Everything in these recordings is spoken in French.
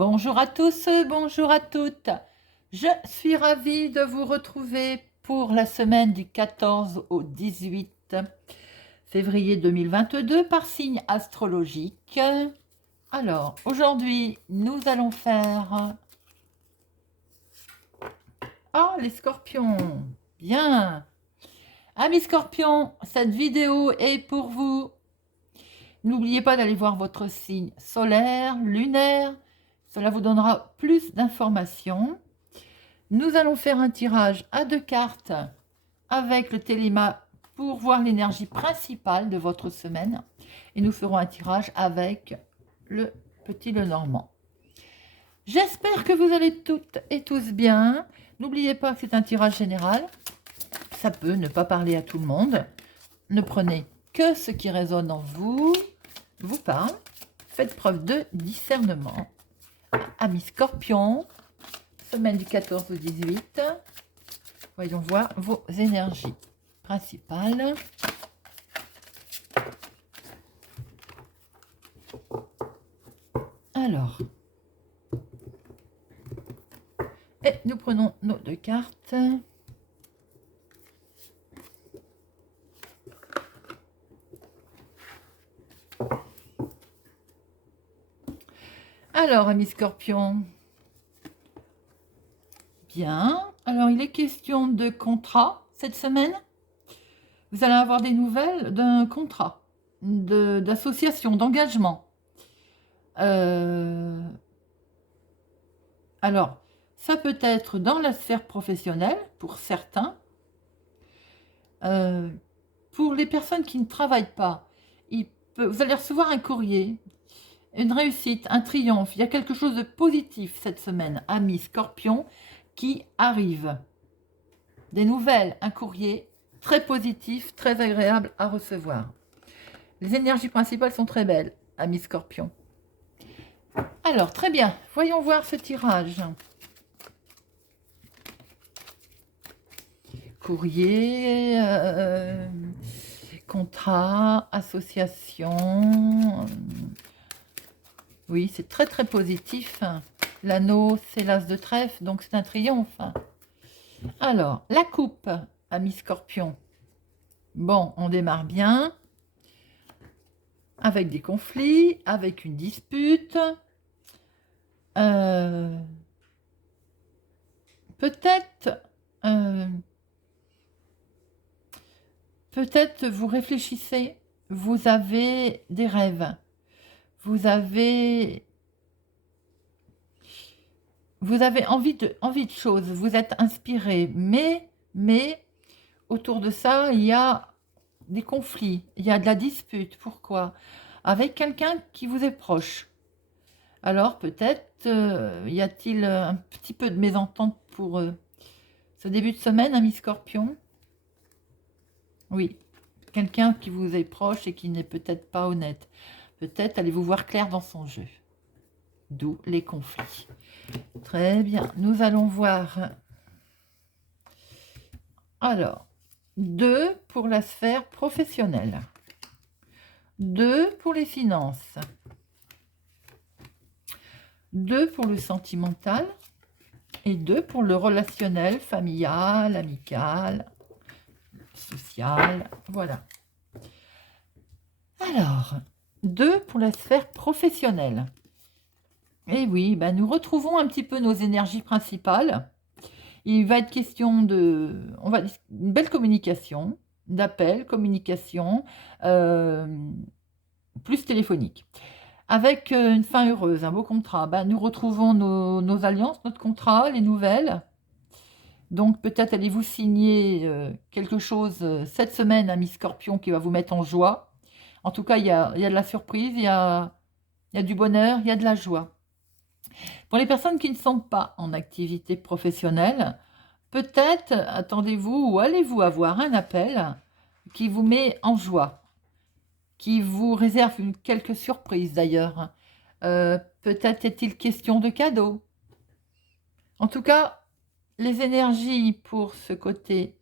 Bonjour à tous, bonjour à toutes. Je suis ravie de vous retrouver pour la semaine du 14 au 18 février 2022 par signe astrologique. Alors, aujourd'hui, nous allons faire... Ah, les scorpions. Bien. Amis scorpions, cette vidéo est pour vous. N'oubliez pas d'aller voir votre signe solaire, lunaire. Cela vous donnera plus d'informations. Nous allons faire un tirage à 2 cartes avec le téléma pour voir l'énergie principale de votre semaine. Et nous ferons un tirage avec le petit Lenormand. J'espère que vous allez toutes et tous bien. N'oubliez pas que c'est un tirage général. Ça peut ne pas parler à tout le monde. Ne prenez que ce qui résonne en vous, vous parle. Faites preuve de discernement. Amis scorpions, semaine du 14 au 18. Voyons voir vos énergies principales. Alors, et nous prenons nos 2 cartes. Alors, amis scorpions, bien. Alors, il est question de contrat cette semaine. Vous allez avoir des nouvelles d'un contrat, d'association, d'engagement. Alors, ça peut être dans la sphère professionnelle pour certains. Pour les personnes qui ne travaillent pas, vous allez recevoir un courrier, une réussite, un triomphe. Il y a quelque chose de positif cette semaine, amis scorpions, qui arrive. Des nouvelles, un courrier très positif, très agréable à recevoir. Les énergies principales sont très belles, amis scorpions. Alors, très bien, voyons voir ce tirage. Courrier, contrat, association. Oui, c'est très très positif. L'anneau, c'est l'as de trèfle, donc c'est un triomphe. Alors, la coupe, amis scorpions. Bon, on démarre bien. Avec des conflits, avec une dispute. Peut-être... Peut-être vous réfléchissez, vous avez des rêves, vous avez envie de choses, vous êtes inspiré, mais autour de ça, il y a des conflits, il y a de la dispute. Pourquoi? Avec quelqu'un qui vous est proche. Alors peut-être y a-t-il un petit peu de mésentente pour ce début de semaine, amis scorpions? Oui, quelqu'un qui vous est proche et qui n'est peut-être pas honnête. Peut-être allez-vous voir clair dans son jeu. D'où les conflits. Très bien, nous allons voir. Alors, 2 pour la sphère professionnelle. 2 pour les finances. 2 pour le sentimental. Et 2 pour le relationnel, familial, amical, social. Voilà. Alors, 2 pour la sphère professionnelle. Et oui, ben nous retrouvons un petit peu nos énergies principales. Il va être question de... une belle communication, d'appel, communication, plus téléphonique. Avec une fin heureuse, un beau contrat. Ben, nous retrouvons nos alliances, notre contrat, les nouvelles. Donc peut-être allez-vous signer quelque chose cette semaine, ami Scorpion, qui va vous mettre en joie. En tout cas, il y a de la surprise, il y a du bonheur, il y a de la joie. Pour les personnes qui ne sont pas en activité professionnelle, peut-être attendez-vous ou allez-vous avoir un appel qui vous met en joie, qui vous réserve quelques surprises d'ailleurs. Peut-être est-il question de cadeaux. En tout cas, les énergies pour ce côté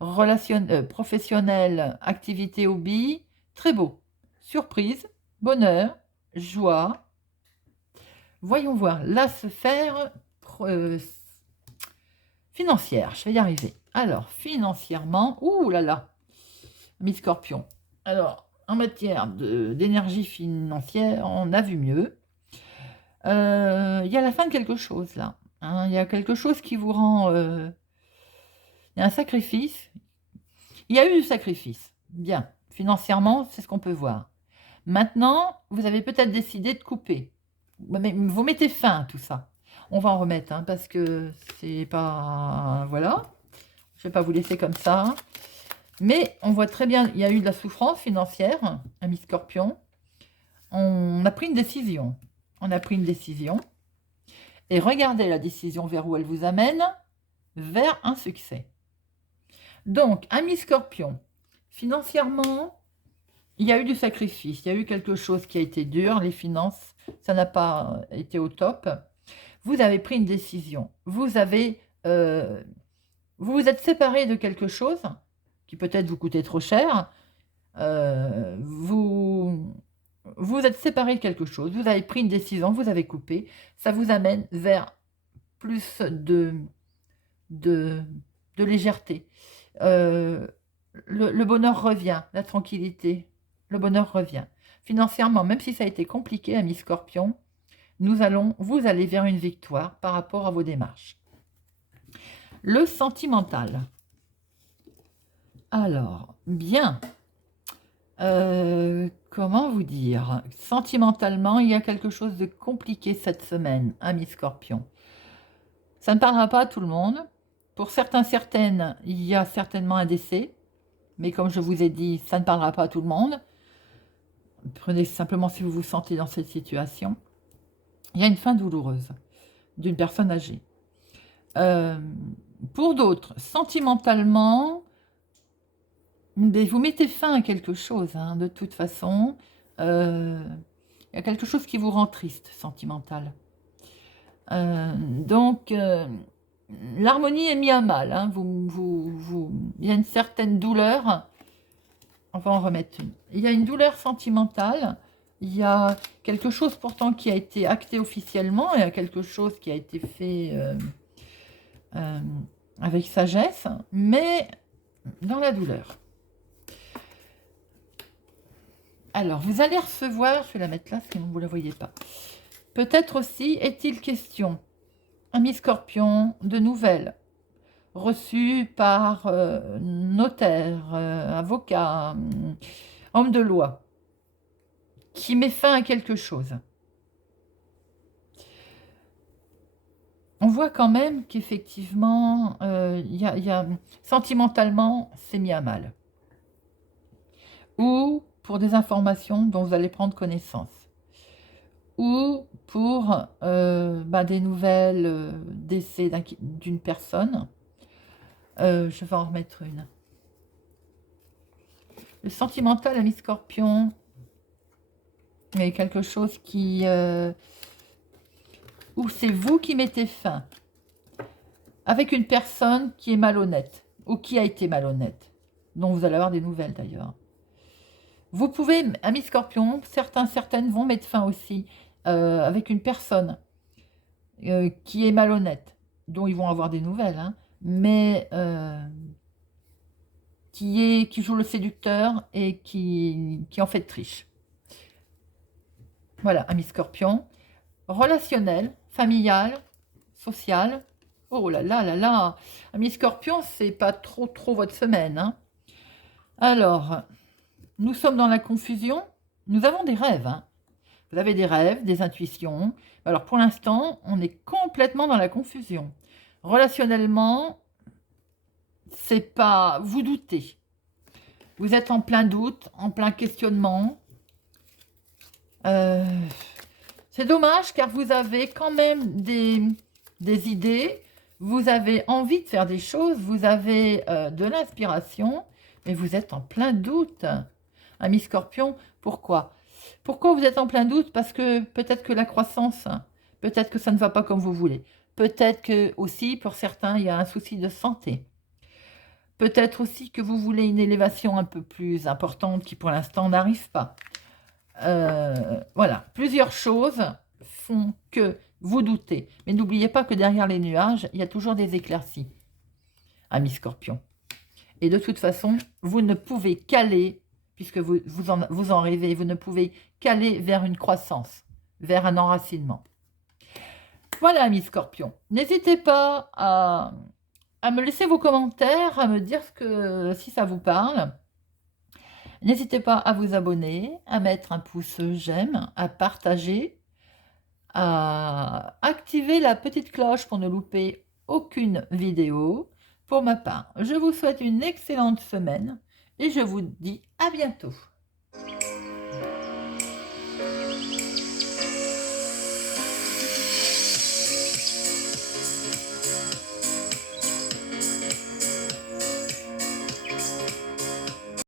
professionnel, activité, hobby, très beau. Surprise, bonheur, joie. Voyons voir. La sphère financière. Je vais y arriver. Alors, financièrement, ouh là là, mi-scorpion. Alors, en matière d'énergie financière, on a vu mieux. Il y a la fin de quelque chose là. Hein. Il y a quelque chose qui vous rend... il y a un sacrifice. Il y a eu du sacrifice. Bien. Financièrement, c'est ce qu'on peut voir. Maintenant, vous avez peut-être décidé de couper. Mais vous mettez fin à tout ça. On va en remettre, hein, parce que c'est pas... Voilà. Je ne vais pas vous laisser comme ça. Mais on voit très bien, il y a eu de la souffrance financière, ami Scorpion. On a pris une décision. On a pris une décision. Et regardez la décision vers où elle vous amène. Vers un succès. Donc, ami Scorpion, financièrement, il y a eu du sacrifice. Il y a eu quelque chose qui a été dur. Les finances, ça n'a pas été au top. Vous avez pris une décision. Vous vous êtes séparé de quelque chose qui peut-être vous coûtait trop cher. Vous êtes séparé de quelque chose. Vous avez pris une décision, vous avez coupé. Ça vous amène vers plus de légèreté. Le bonheur revient, la tranquillité. Le bonheur revient. Financièrement, même si ça a été compliqué, ami Scorpion, vous allez vers une victoire par rapport à vos démarches. Le sentimental. Alors, bien. Comment vous dire? Sentimentalement, il y a quelque chose de compliqué cette semaine, ami Scorpion. Ça ne parlera pas à tout le monde. Pour certains, certaines, il y a certainement un décès. Mais comme je vous ai dit, ça ne parlera pas à tout le monde. Prenez simplement si vous vous sentez dans cette situation. Il y a une fin douloureuse d'une personne âgée. Pour d'autres, sentimentalement, vous mettez fin à quelque chose, hein, de toute façon. Il y a quelque chose qui vous rend triste, sentimental. Donc, l'harmonie est mise à mal. Hein, il y a une certaine douleur. On va en remettre une. Il y a une douleur sentimentale. Il y a quelque chose pourtant qui a été acté officiellement. Il y a quelque chose qui a été fait avec sagesse, mais dans la douleur. Alors, vous allez recevoir, je vais la mettre là, sinon vous ne la voyez pas. Peut-être aussi, est-il question, ami Scorpion, de nouvelles reçues par notaire, avocat, homme de loi, qui met fin à quelque chose. On voit quand même qu'effectivement, sentimentalement, c'est mis à mal. Ou pour des informations dont vous allez prendre connaissance. Ou pour des nouvelles décès d'une personne. Je vais en remettre une. Le sentimental, ami Scorpion, il y a quelque chose qui... où c'est vous qui mettez fin. Avec une personne qui est malhonnête. Ou qui a été malhonnête. Dont vous allez avoir des nouvelles d'ailleurs. Vous pouvez, ami Scorpion, certaines vont mettre fin aussi avec une personne qui est malhonnête, dont ils vont avoir des nouvelles, hein, mais qui joue le séducteur et qui en fait triche. Voilà, ami Scorpion. Relationnel, familial, social. Oh là là là là. Ami Scorpion, c'est pas trop votre semaine. Hein. Alors... Nous sommes dans la confusion. Nous avons des rêves. Hein. Vous avez des rêves, des intuitions. Alors pour l'instant, on est complètement dans la confusion. Relationnellement, c'est pas... Vous doutez. Vous êtes en plein doute, en plein questionnement. C'est dommage car vous avez quand même des idées. Vous avez envie de faire des choses. Vous avez de l'inspiration. Mais vous êtes en plein doute. Ami Scorpion, pourquoi? Pourquoi vous êtes en plein doute? Parce que peut-être que la croissance, peut-être que ça ne va pas comme vous voulez. Peut-être que aussi, pour certains, il y a un souci de santé. Peut-être aussi que vous voulez une élévation un peu plus importante qui pour l'instant n'arrive pas. Voilà, plusieurs choses font que vous doutez. Mais n'oubliez pas que derrière les nuages, il y a toujours des éclaircies, amis Scorpion. Et de toute façon, vous ne pouvez qu'aller, puisque vous en rêvez, vous ne pouvez qu'aller vers une croissance, vers un enracinement. Voilà, amis Scorpion. N'hésitez pas à me laisser vos commentaires, à me dire si ça vous parle. N'hésitez pas à vous abonner, à mettre un pouce j'aime, à partager, à activer la petite cloche pour ne louper aucune vidéo. Pour ma part, je vous souhaite une excellente semaine et je vous dis à bientôt.